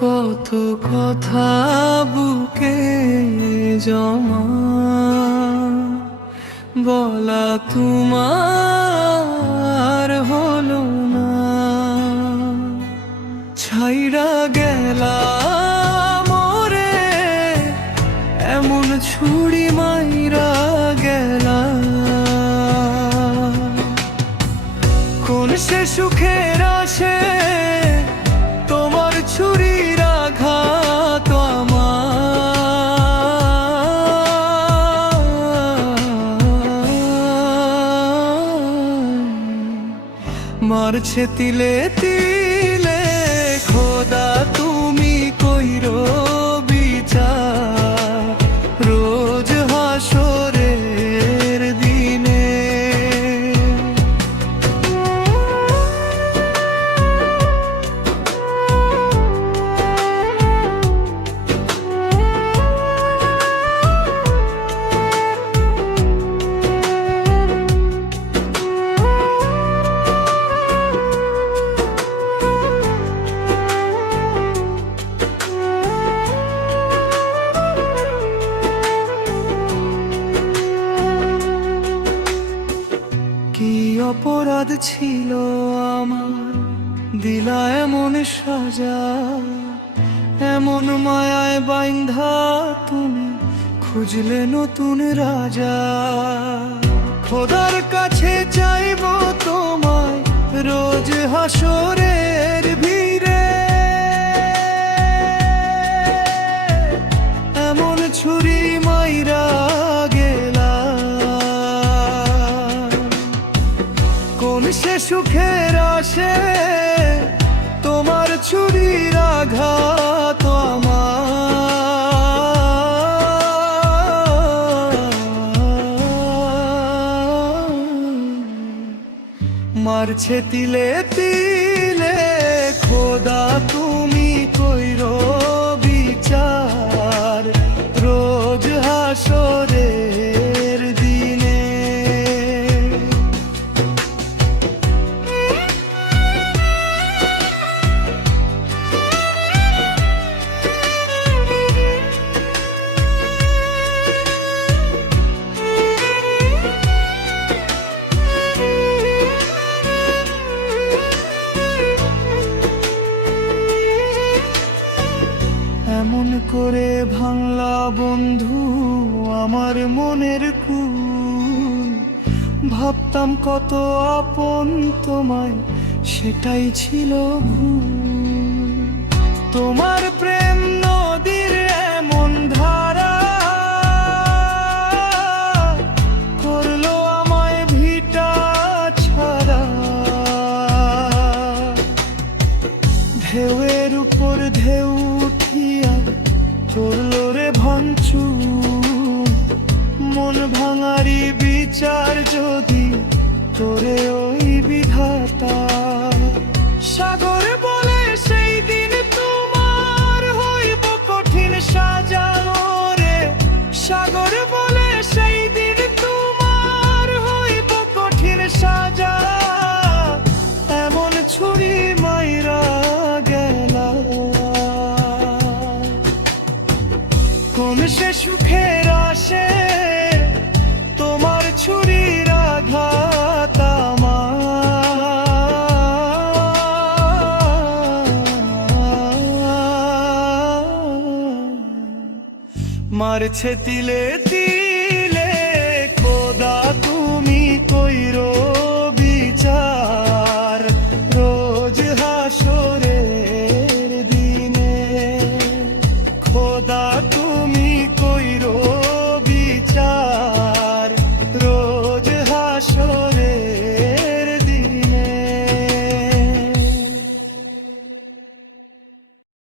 কত কথা বুকে জমা বলা তোমার হলো না, ছাইরা গেলা মোরে এমন ছুরি মাইরা গেলা। কোন সে সুখের আসে তোমার ছুরির আঘাত মারছে তিলে তিলে। খোদা তুমি কইরো বিচার রোজ হাসরের দিনে। কি অপরাধ ছিল আমার দিলা এমন সাজা, এমন মায়ায় বাইন্ধা তুমি খুঁজলে নতুন রাজা। খোদার কাছে চাইব তোমায় রোজ হাসরের ভিড়ে, এমন ছুরি মাইরা গেলা। কোন সে সুখের আসে তোমার ছুরির আঘাত মারছে তিলে তিলে। খোদা তুমি কইরো বিচার রোজ হাসরের দিনে। এমন করে ভাঙলা বন্ধু আমার মনের কুল। ভাবতাম কত আপন তোমায়, সেটাই ছিল ভুল। তোমার প্রেম নদীর এমন ধারা করলো আমায় ভিটা ছাড়া। ঢেউয়ের উপর ঢেউ উঠিয়া করলো রে ভাঙচুর। মন ভাঙারি বিচার যদি তোরে ওই বিধাতা। সাগর বলে সেই দিন তোমার হইব কঠিন সাজা রে। সাগর বলে সেই দিন তোমার হইব কঠিন সাজা। এমন ছুরি মাইরা গেলা। কোন সে সুখের আসে তোমার ছুরির আঘাত মারছে তিলে তিলে।